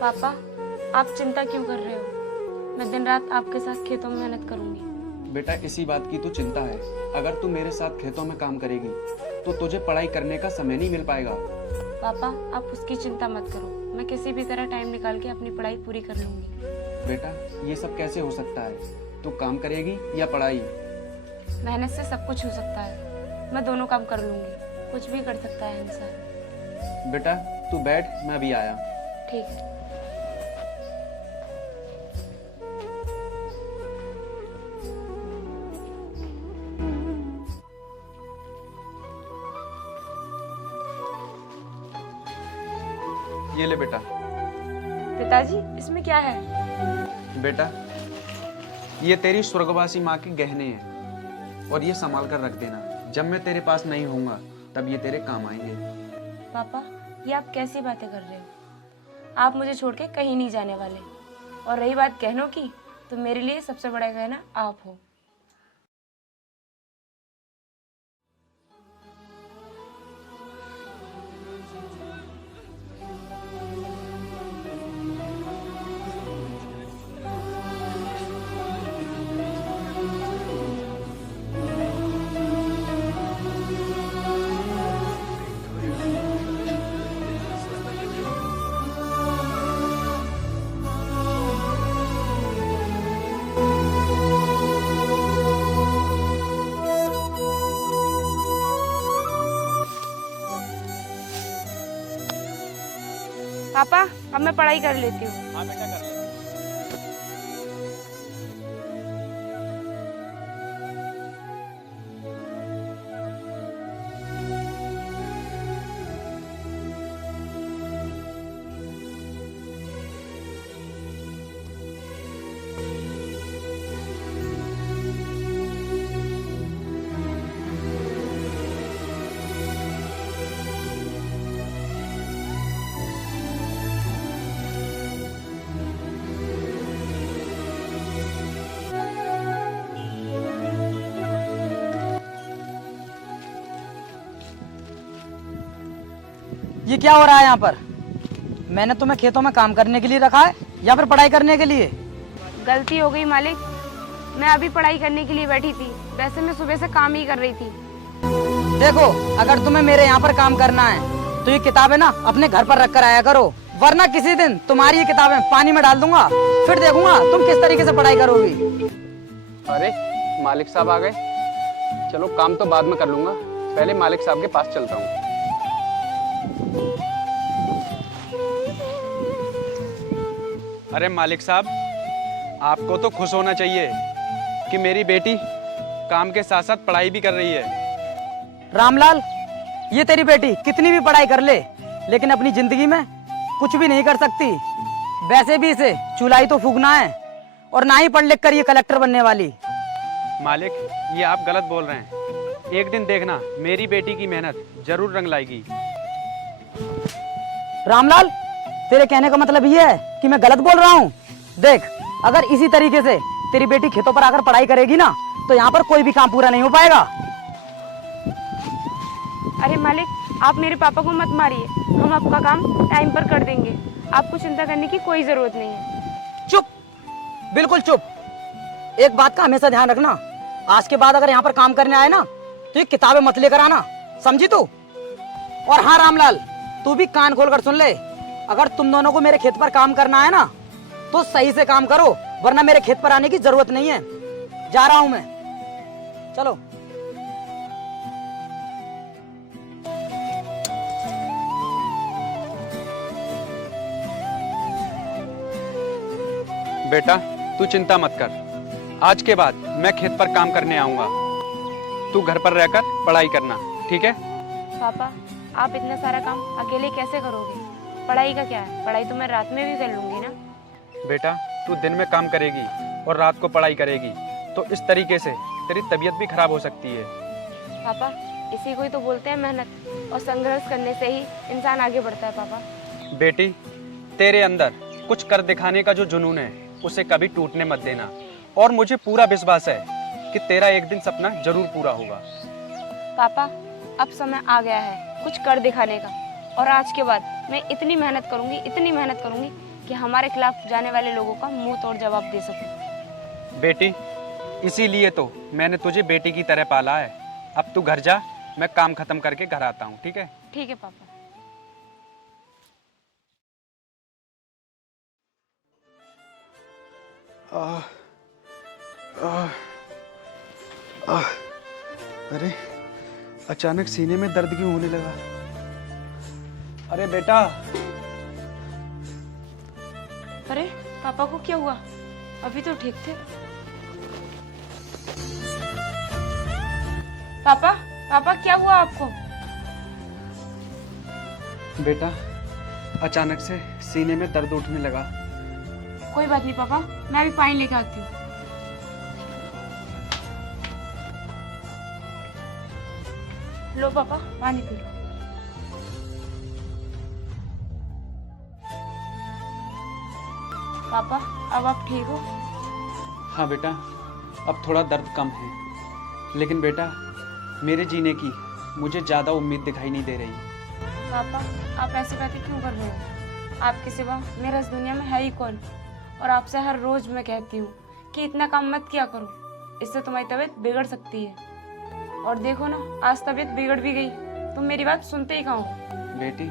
पापा, आप चिंता क्यों कर रहे हो? मैं दिन रात आपके साथ खेतों में मेहनत करूंगी। बेटा इसी बात की तो चिंता है। अगर तू मेरे साथ खेतों में काम करेगी तो तुझे पढ़ाई करने का समय नहीं मिल पाएगा। पापा, आप उसकी चिंता मत करो, मैं किसी भी तरह टाइम निकाल के अपनी पढ़ाई पूरी कर लूंगी। बेटा ये सब कैसे हो सकता है? तू काम करेगी या पढ़ाई? मेहनत से सब कुछ हो सकता है, मैं दोनों काम कर लूंगी। कुछ भी कर सकता है इंसान। बेटा तू बैठ, मैं अभी आया। ठीक है। ये ले बेटा। पिताजी, इसमें क्या है? बेटा ये तेरी स्वर्गवासी माँ के गहने हैं और ये संभाल कर रख देना। जब मैं तेरे पास नहीं होऊंगा तब ये तेरे काम आएंगे। पापा, ये आप कैसी बातें कर रहे हो? आप मुझे छोड़ के कहीं नहीं जाने वाले। और रही बात गहनों की, तो मेरे लिए सबसे बड़ा गहना आप हो। पापा, अब मैं पढ़ाई कर लेती हूँ। हाँ बेटा कर ले। ये क्या हो रहा है यहाँ पर? मैंने तुम्हें खेतों में काम करने के लिए रखा है या फिर पढ़ाई करने के लिए? गलती हो गई मालिक, मैं अभी पढ़ाई करने के लिए बैठी थी। वैसे मैं सुबह से काम ही कर रही थी। देखो, अगर तुम्हें मेरे यहाँ पर काम करना है तो ये किताबें ना अपने घर पर रख कर आया करो, वरना किसी दिन तुम्हारी ये किताबें पानी में डाल दूंगा, फिर देखूंगा तुम किस तरीके से पढ़ाई करोगी। अरे मालिक साहब आ गए। चलो काम तो बाद में कर लूंगा, पहले मालिक साहब के पास चलता हूँ। अरे मालिक साहब, आपको तो खुश होना चाहिए कि मेरी बेटी काम के साथ साथ पढ़ाई भी कर रही है। रामलाल, ये तेरी बेटी कितनी भी पढ़ाई कर ले, लेकिन अपनी जिंदगी में कुछ भी नहीं कर सकती। वैसे भी इसे चुलाई तो फूकना है और ना ही पढ़ लिख कर ये कलेक्टर बनने वाली। मालिक, ये आप गलत बोल रहे हैं। एक दिन देखना, मेरी बेटी की मेहनत जरूर रंग लाएगी। रामलाल, तेरे कहने का मतलब ये है कि मैं गलत बोल रहा हूँ? देख, अगर इसी तरीके से तेरी बेटी खेतों पर आकर पढ़ाई करेगी ना, तो यहाँ पर कोई भी काम पूरा नहीं हो पाएगा। अरे मालिक, आप मेरे पापा को मत मारिए, हम आपका काम टाइम पर कर देंगे। आपको चिंता करने की कोई जरूरत नहीं है। चुप, बिल्कुल चुप। एक बात का हमेशा ध्यान रखना, आज के बाद अगर यहाँ पर काम करने आए ना तो ये किताबें मत लेकर आना, समझी तू? और हाँ रामलाल, तू भी कान खोल कर सुन ले, अगर तुम दोनों को मेरे खेत पर काम करना है ना तो सही से काम करो, वरना मेरे खेत पर आने की जरूरत नहीं है। जा रहा हूं मैं, चलो। बेटा तू चिंता मत कर, आज के बाद मैं खेत पर काम करने आऊंगा। तू घर पर रहकर पढ़ाई करना, ठीक है? पापा, आप इतना सारा काम अकेले कैसे करोगे? पढ़ाई का क्या है, पढ़ाई तो मैं रात में भी कर लूंगी ना। बेटा तू दिन में काम करेगी और रात को पढ़ाई करेगी तो इस तरीके से तेरी तबीयत भी खराब हो सकती है। पापा, इसी को ही तो बोलते हैं मेहनत, और संघर्ष करने से ही इंसान आगे बढ़ता है। पापा, बेटी तेरे अंदर कुछ कर दिखाने का जो जुनून है उसे कभी टूटने मत देना, और मुझे पूरा विश्वास है कि तेरा एक दिन सपना जरूर पूरा होगा। पापा, अब समय आ गया है कुछ कर दिखाने का। और आज के बाद मैं इतनी मेहनत करूंगी कि हमारे खिलाफ जाने वाले लोगों का मुंह तोड़ जवाब दे सकूं। बेटी, इसीलिए तो मैंने तुझे बेटी की तरह पाला है। अब तू घर जा, मैं काम खत्म करके घर आता हूँ, ठीक है? ठीक है पापा। अरे अचानक सीने में दर्द क्यों होने लगा? अरे बेटा। अरे पापा को क्या हुआ? अभी तो ठीक थे। पापा, पापा क्या हुआ आपको? बेटा, अचानक से सीने में दर्द उठने लगा। कोई बात नहीं पापा, मैं अभी पानी लेकर आती हूँ। लो पापा, पानी पी लो। पापा, अब आप ठीक हो? हाँ बेटा, अब थोड़ा दर्द कम है, लेकिन बेटा मेरे जीने की मुझे ज़्यादा उम्मीद दिखाई नहीं दे रही। पापा, आप ऐसी बातें क्यों कर रहे हो? आपके सिवा मेरा इस दुनिया में है ही कौन? और आपसे हर रोज मैं कहती हूँ कि इतना काम मत किया करो, इससे तुम्हारी तबीयत बिगड़ सकती है। और देखो ना, आज तबीयत बिगड़ भी गई, तुम मेरी बात सुनते ही कहाँ हो? बेटी,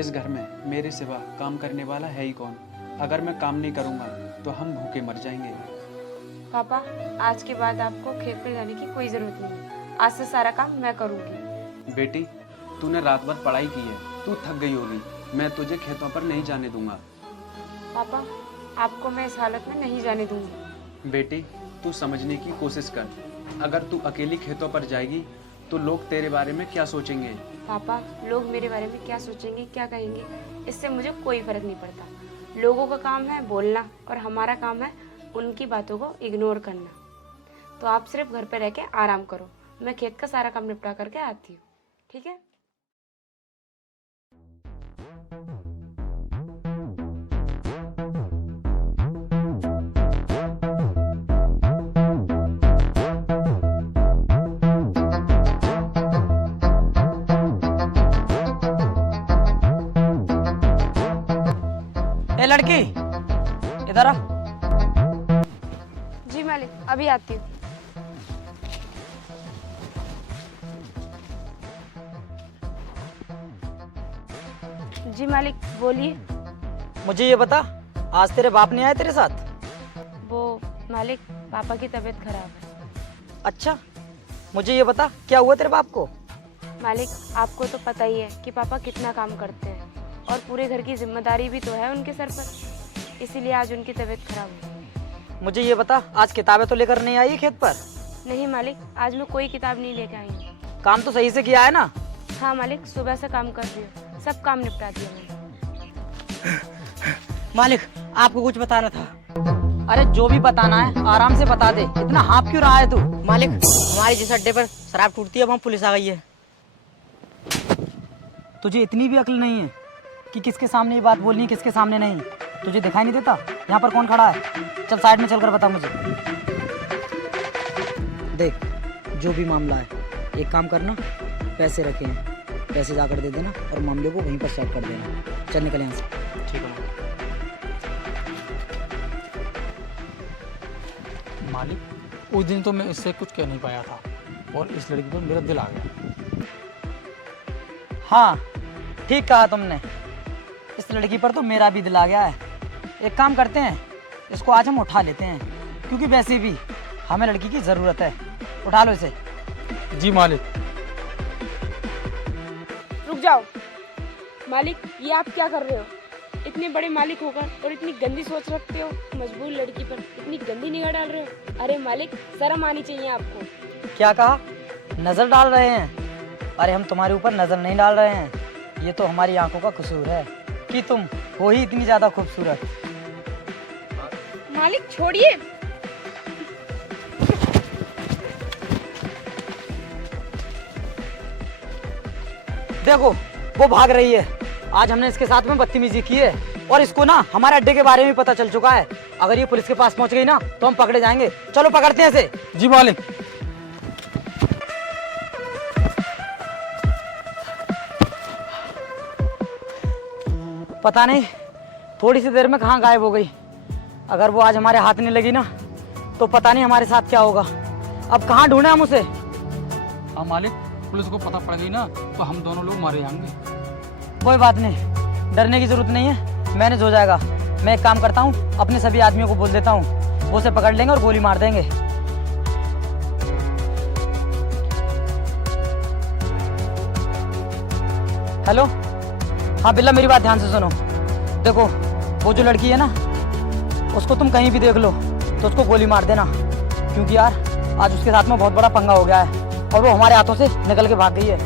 इस घर में मेरे सिवा काम करने वाला है ही कौन? अगर मैं काम नहीं करूँगा तो हम भूखे मर जाएंगे। पापा, आज के बाद आपको खेत पे जाने की कोई जरूरत नहीं। आज से सारा काम मैं करूँगी। बेटी, तूने रात भर पढ़ाई की है, तू थक गई होगी। मैं तुझे खेतों पर नहीं जाने दूंगा। पापा, आपको मैं इस हालत में नहीं जाने दूंगी। बेटी, तू समझने की कोशिश कर। अगर तू अकेली खेतों पर जाएगी तो लोग तेरे बारे में क्या सोचेंगे? पापा, लोग मेरे बारे में क्या सोचेंगे, क्या कहेंगे, इससे मुझे कोई फर्क नहीं पड़ता। लोगों का काम है बोलना और हमारा काम है उनकी बातों को इग्नोर करना। तो आप सिर्फ घर पे रह के आराम करो, मैं खेत का सारा काम निपटा करके आती हूँ, ठीक है? ए लड़की, इधर आ। जी मालिक, अभी आती हूँ। जी मालिक, बोलिए। मुझे ये बता, आज तेरे बाप नहीं आए तेरे साथ? वो मालिक, पापा की तबीयत खराब है। अच्छा, मुझे ये बता, क्या हुआ तेरे बाप को? मालिक, आपको तो पता ही है कि पापा कितना काम करते हैं और पूरे घर की जिम्मेदारी भी तो है उनके सर पर, इसीलिए आज उनकी तबीयत खराब है। मुझे ये बता, आज किताबें तो लेकर नहीं आई खेत पर? नहीं मालिक, आज मैं कोई किताब नहीं लेकर आई हूँ। काम तो सही से किया है ना? हाँ मालिक, सुबह से काम कर रही हूँ, सब काम निपटा दिया मैंने। मालिक, आपको कुछ बताना था। अरे जो भी बताना है आराम से बता दे, इतना हाँफ क्यों रहा है तू? मालिक, हमारे जिस अड्डे पर शराब टूटती है, अब हम पुलिस आ गई है। तुझे इतनी भी अक्ल नहीं है कि किसके सामने ये बात बोलनी है, किसके सामने नहीं? तुझे दिखाई नहीं देता यहाँ पर कौन खड़ा है? चल साइड में चलकर बता मुझे। देख, जो भी मामला है, एक काम करना, पैसे रखे हैं, पैसे जाकर दे देना और मामले को वहीं पर सेट कर देना। चल निकल यहाँ से। ठीक है मालिक, उस दिन तो मैं इससे कुछ कह नहीं पाया था और इस लड़की पर मेरा दिल आ गया। हाँ, ठीक कहा तुमने, इस लड़की पर तो मेरा भी दिल आ गया है। एक काम करते हैं, इसको आज हम उठा लेते हैं, क्योंकि वैसे भी हमें लड़की की ज़रूरत है। उठा लो इसे। जी मालिक। रुक जाओ मालिक, ये आप क्या कर रहे हो? इतने बड़े मालिक होकर और इतनी गंदी सोच रखते हो, मजबूर लड़की पर इतनी गंदी निगाह डाल रहे हो। अरे मालिक, शर्म आनी चाहिए आपको। क्या कहा? नज़र डाल रहे हैं? अरे हम तुम्हारे ऊपर नज़र नहीं डाल रहे हैं, ये तो हमारी आंखों का कसूर है कि तुम हो ही इतनी ज़्यादा खूबसूरत। मालिक छोड़िए। देखो, वो भाग रही है। आज हमने इसके साथ में बदतमीजी की है और इसको ना हमारे अड्डे के बारे में पता चल चुका है। अगर ये पुलिस के पास पहुंच गई ना तो हम पकड़े जाएंगे। चलो पकड़ते हैं इसे। जी मालिक। पता नहीं थोड़ी सी देर में कहाँ गायब हो गई। अगर वो आज हमारे हाथ नहीं लगी ना तो पता नहीं हमारे साथ क्या होगा। अब कहाँ ढूंढे हम उसे? हाँ मालिक, पुलिस को पता पड़ गई ना तो हम दोनों लोग मारे जाएंगे। कोई बात नहीं, डरने की जरूरत नहीं है, मैनेज हो जाएगा। मैं एक काम करता हूँ, अपने सभी आदमियों को बोल देता हूँ, वो उसे पकड़ लेंगे और गोली मार देंगे। हेलो, हाँ बिल्ला, मेरी बात ध्यान से सुनो। देखो वो जो लड़की है ना, उसको तुम कहीं भी देख लो तो उसको गोली मार देना, क्योंकि यार आज उसके साथ में बहुत बड़ा पंगा हो गया है और वो हमारे हाथों से निकल के भाग गई है।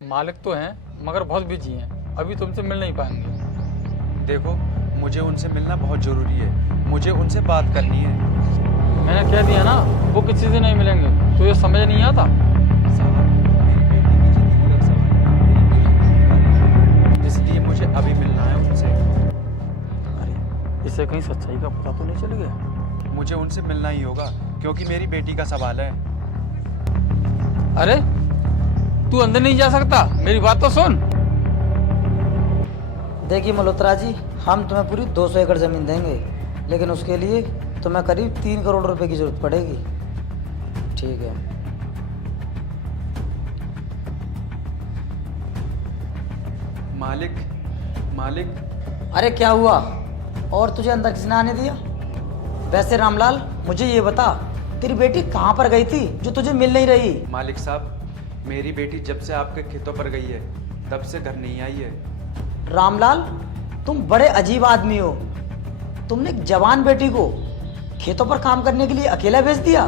मालिक तो हैं मगर बहुत बिजी हैं, अभी तुमसे मिल नहीं पाएंगे। देखो मुझे उनसे मिलना बहुत ज़रूरी है, मुझे उनसे बात करनी है। मैंने कह दिया ना वो किसी से नहीं मिलेंगे, तो ये समझ नहीं आता। मेरी बेटी की जिंदगी का सवाल है, मेरी बेटी की, इसलिए मुझे अभी मिलना है उनसे। अरे इसे कहीं सच्चाई का पता तो नहीं चल गया? मुझे उनसे मिलना ही होगा क्योंकि मेरी बेटी का सवाल है। अरे तू अंदर नहीं जा सकता, मेरी बात तो सुन। देखिए मल्होत्रा जी, हम तुम्हें पूरी 200 एकड़ ज़मीन देंगे, लेकिन उसके लिए तुम्हें करीब 3 करोड़ रुपए की जरूरत पड़ेगी। ठीक है। मालिक, मालिक। अरे क्या हुआ? और तुझे अंदर किसने आने दिया? वैसे रामलाल, मुझे ये बता, तेरी बेटी कहाँ पर गई थी जो तुझे मिल नहीं रही? मालिक साहब, मेरी बेटी जब से आपके खेतों पर गई है तब से घर नहीं आई है। रामलाल, तुम बड़े अजीब आदमी हो। तुमने एक जवान बेटी को खेतों पर काम करने के लिए अकेला भेज दिया।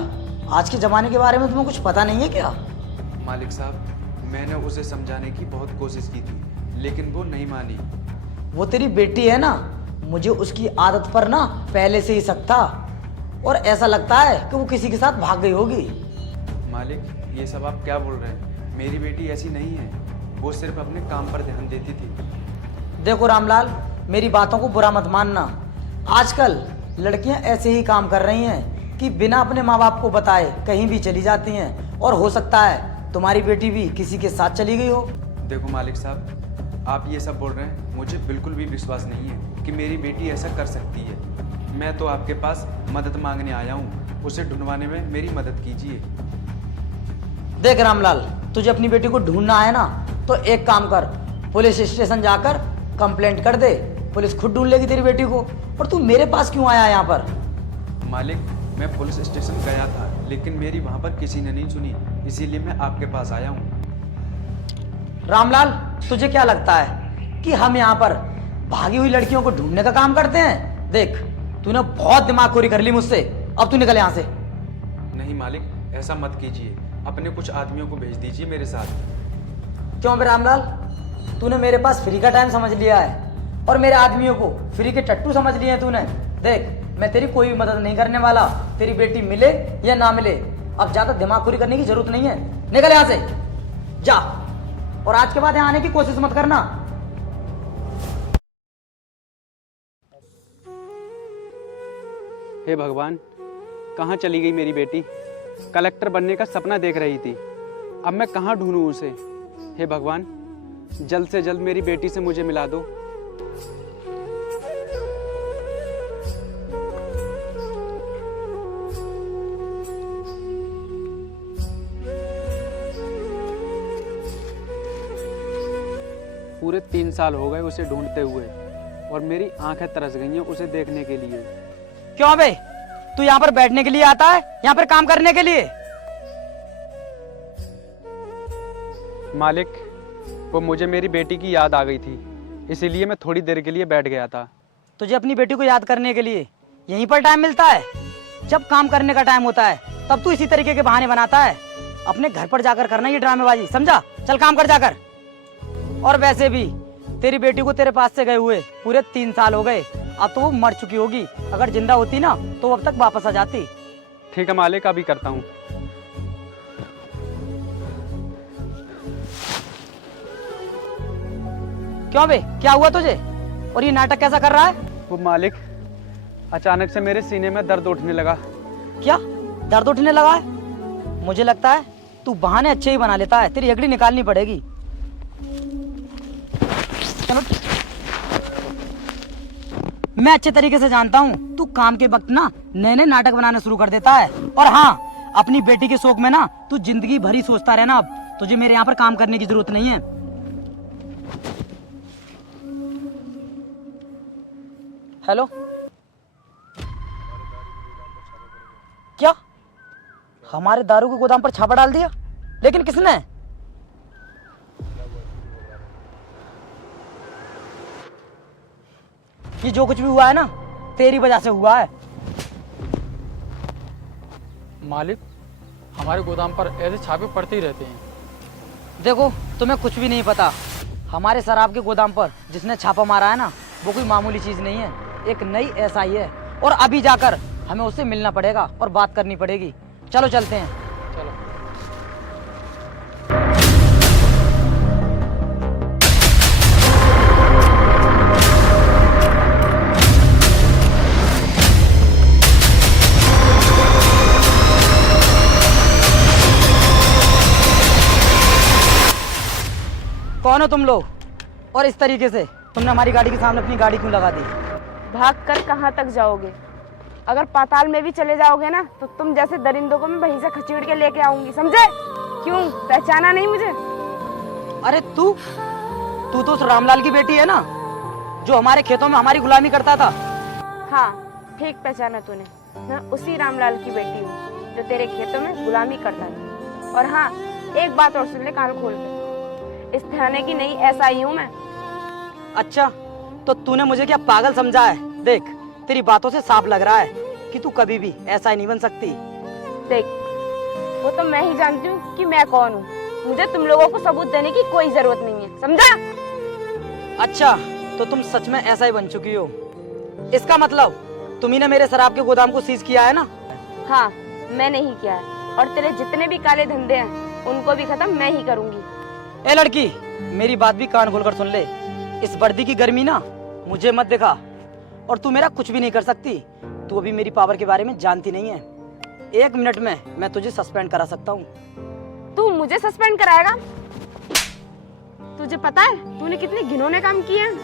आज के ज़माने के बारे में तुम्हें कुछ पता नहीं है क्या? मालिक साहब, मैंने उसे समझाने की बहुत कोशिश की थी, लेकिन वो नहीं मानी। वो तेरी बेटी है ना, मुझे उसकी आदत पर ना पहले से ही शक था, और ऐसा लगता है कि वो किसी के साथ भाग गई होगी। मालिक, ये सब आप क्या बोल रहे हैं? मेरी बेटी ऐसी नहीं है, वो सिर्फ अपने काम पर ध्यान देती थी। देखो रामलाल, मेरी बातों को बुरा मत मानना। आजकल लड़कियां ऐसे ही काम कर रही हैं कि बिना अपने माँ बाप को बताए कहीं भी चली जाती हैं, और हो सकता है तुम्हारी बेटी भी किसी के साथ चली गई हो। देखो मालिक साहब, आप ये सब बोल रहे हैं, मुझे बिल्कुल भी विश्वास नहीं है कि मेरी बेटी ऐसा कर सकती है। मैं तो आपके पास मदद मांगने आया हूँ, उसे ढूंढवाने में मेरी मदद कीजिए। देख रामलाल, तुझे अपनी बेटी को ढूंढना है ना, तो एक काम कर, पुलिस स्टेशन जाकर कंप्लेंट कर दे, पुलिस खुद ढूंढ लेगी तेरी बेटी को। और तू मेरे पास क्यों आया यहाँ पर? मालिक, मैं पुलिस स्टेशन गया था, लेकिन मेरी वहाँ पर किसी ने नहीं सुनी, इसीलिए मैं आपके पास आया हूँ। रामलाल, तुझे क्या लगता है कि हम यहाँ पर भागी हुई लड़कियों को ढूंढने का काम करते हैं? देख, तूने बहुत दिमागखोरी कर ली मुझसे, अब तू निकल यहाँ से। नहीं मालिक, ऐसा मत कीजिए, अपने कुछ आदमियों को भेज दीजिए मेरे साथ। क्यों बे रामलाल, तूने मेरे पास फ्री का टाइम समझ लिया है और मेरे आदमियों को फ्री के टट्टू समझ लिए हैं तूने। देख, मैं तेरी कोई भी मदद नहीं करने वाला, तेरी बेटी मिले या ना मिले। अब ज्यादा दिमागखोरी करने की जरूरत नहीं है, निकल यहाँ से जा, और आज के बाद यहाँ आने की कोशिश मत करना। हे भगवान, कहाँ चली गई मेरी बेटी? कलेक्टर बनने का सपना देख रही थी, अब मैं कहाँ ढूंढूं उसे? हे भगवान, जल्द से जल्द मेरी बेटी से मुझे मिला दो। पूरे 3 साल हो गए उसे ढूंढते हुए, और मेरी आंखें तरस गई हैं उसे देखने के लिए। क्यों बे, तू यहाँ पर बैठने के लिए आता है, यहाँ पर काम करने के लिए? मालिक, वो मुझे मेरी बेटी की याद आ गई थी, इसीलिए मैं थोड़ी देर के लिए बैठ गया था। तुझे अपनी बेटी को याद करने के लिए यहीं पर टाइम मिलता है? जब काम करने का टाइम होता है तब तू इसी तरीके के बहाने बनाता है। अपने घर पर जाकर करना ये ड्रामेबाजी, समझा? चल काम कर जाकर। और वैसे भी तेरी बेटी को तेरे पास से गए हुए पूरे 3 साल हो गए, अब तो वो मर चुकी होगी। अगर जिंदा होती ना तो अब तक वापस आ जाती। ठीक है मालिक, अभी करता हूँ। क्यों बे, क्या हुआ तुझे? और ये नाटक कैसा कर रहा है? वो मालिक, अचानक से मेरे सीने में दर्द उठने लगा। क्या दर्द उठने लगा है? मुझे लगता है तू बहाने अच्छे ही बना लेता है, तेरी हड्डी निकालनी पड़ेगी। मैं अच्छे तरीके से जानता हूँ तू काम के वक्त ना नए नए नाटक बनाने शुरू कर देता है। और हाँ, अपनी बेटी के शौक में ना तू जिंदगी भर ही सोचता रहना। अब तुझे मेरे यहाँ पर काम करने की जरूरत नहीं है। हेलो, क्या हमारे दारू के गोदाम पर छापा डाल दिया? लेकिन किसने? ये जो कुछ भी हुआ है ना तेरी वजह से हुआ है। मालिक, हमारे गोदाम पर ऐसे छापे पड़ते ही रहते हैं। देखो, तुम्हें कुछ भी नहीं पता। हमारे शराब के गोदाम पर जिसने छापा मारा है ना, वो कोई मामूली चीज नहीं है, एक नई एसआई है। और अभी जाकर हमें उससे मिलना पड़ेगा और बात करनी पड़ेगी। चलो चलते हैं। चलो। कौन हो तुम लोग? और इस तरीके से तुमने हमारी गाड़ी के सामने अपनी गाड़ी क्यों लगा दी? भाग कर कहाँ तक जाओगे? अगर पाताल में भी चले जाओगे ना तो तुम जैसे दरिंदों को मैं वहीं से खचीड़ के लेके आऊंगी, समझे? क्यों, पहचाना नहीं मुझे? अरे तू तो उस रामलाल की बेटी है ना, जो हमारे खेतों में हमारी गुलामी करता था। हाँ, ठीक पहचाना तूने। मैं उसी रामलाल की बेटी हूँ जो तेरे खेतों में गुलामी करता था। और हाँ, एक बात और सुन ले कान खोल के, इस थाने की नई एसआई हूँ मैं। अच्छा, तो तूने मुझे क्या पागल समझा है? देख, तेरी बातों से साफ लग रहा है कि तू कभी भी एसआई नहीं बन सकती। देख, वो तो मैं ही जानती हूँ कि मैं कौन हूँ। मुझे तुम लोगों को सबूत देने की कोई जरूरत नहीं है, समझा? अच्छा, तो तुम सच में एसआई बन चुकी हो। इसका मतलब तुम्ही ने मेरे शराब के गोदाम को सीज किया है ना? हाँ, मैंने ही किया है। और तेरे जितने भी काले धंधे हैं उनको भी खत्म मैं ही करूंगी। ए लड़की, मेरी बात भी कान खोलकर सुन ले। इस वर्दी की गर्मी ना मुझे मत दिखा, और तू मेरा कुछ भी नहीं कर सकती। तू अभी मेरी पावर के बारे में जानती नहीं है। 1 मिनट में मैं तुझे सस्पेंड करा सकता हूँ। तू मुझे सस्पेंड कराएगा? तुझे पता है तूने कितने घिनौने काम किए हैं?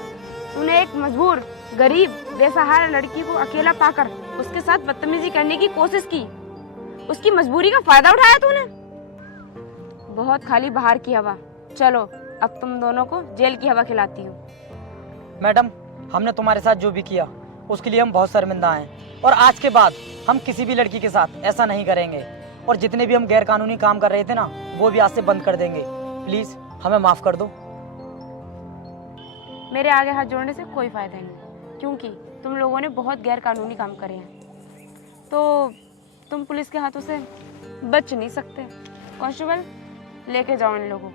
तूने एक मजबूर, गरीब, बेसहारा लड़की को अकेला पाकर उसके साथ बदतमीजी करने की कोशिश की। उसकी मजबूरी का फायदा उठाया तूने। बहुत खाली बाहर की हवा। चलो, अब तुम दोनों को जेल की हवा खिलाती हूँ। मैडम, हमने तुम्हारे साथ जो भी किया उसके लिए हम बहुत शर्मिंदा हैं, और आज के बाद हम किसी भी लड़की के साथ ऐसा नहीं करेंगे। और जितने भी हम गैर कानूनी काम कर रहे थे ना, वो भी आज से बंद कर देंगे। प्लीज हमें माफ कर दो। मेरे आगे हाथ जोड़ने से कोई फायदा नहीं, क्योंकि तुम लोगों ने बहुत गैर कानूनी काम करे हैं, तो तुम पुलिस के हाथों से बच नहीं सकते। कांस्टेबल, लेके जाओ इन लोगों।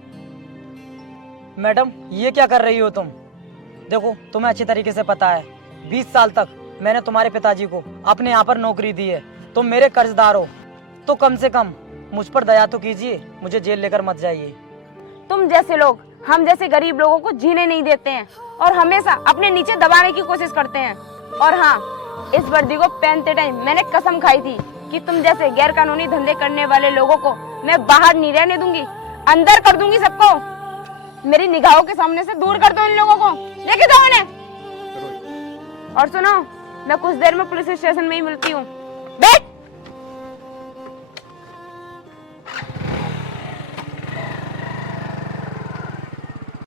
मैडम, ये क्या कर रही हो तुम? देखो, तुम्हें अच्छी तरीके से पता है 20 साल तक मैंने तुम्हारे पिताजी को अपने यहाँ पर नौकरी दी है। तुम मेरे कर्जदार हो, तो कम से कम मुझ पर दया तो कीजिए, मुझे जेल लेकर मत जाइए। तुम जैसे लोग हम जैसे गरीब लोगों को जीने नहीं देते हैं और हमेशा अपने नीचे दबाने की कोशिश करते हैं। और हाँ, इस वर्दी को पहनते टाइम मैंने कसम खाई थी कि तुम जैसे गैर कानूनी धंधे करने वाले लोगों को मैं बाहर नहीं रहने दूंगी, अंदर कर दूंगी सबको। मेरी निगाहों के सामने से दूर कर दो इन लोगों को, लेके जाओ इन्हें। और सुनो, मैं कुछ देर में पुलिस स्टेशन में ही मिलती हूँ। बैठ।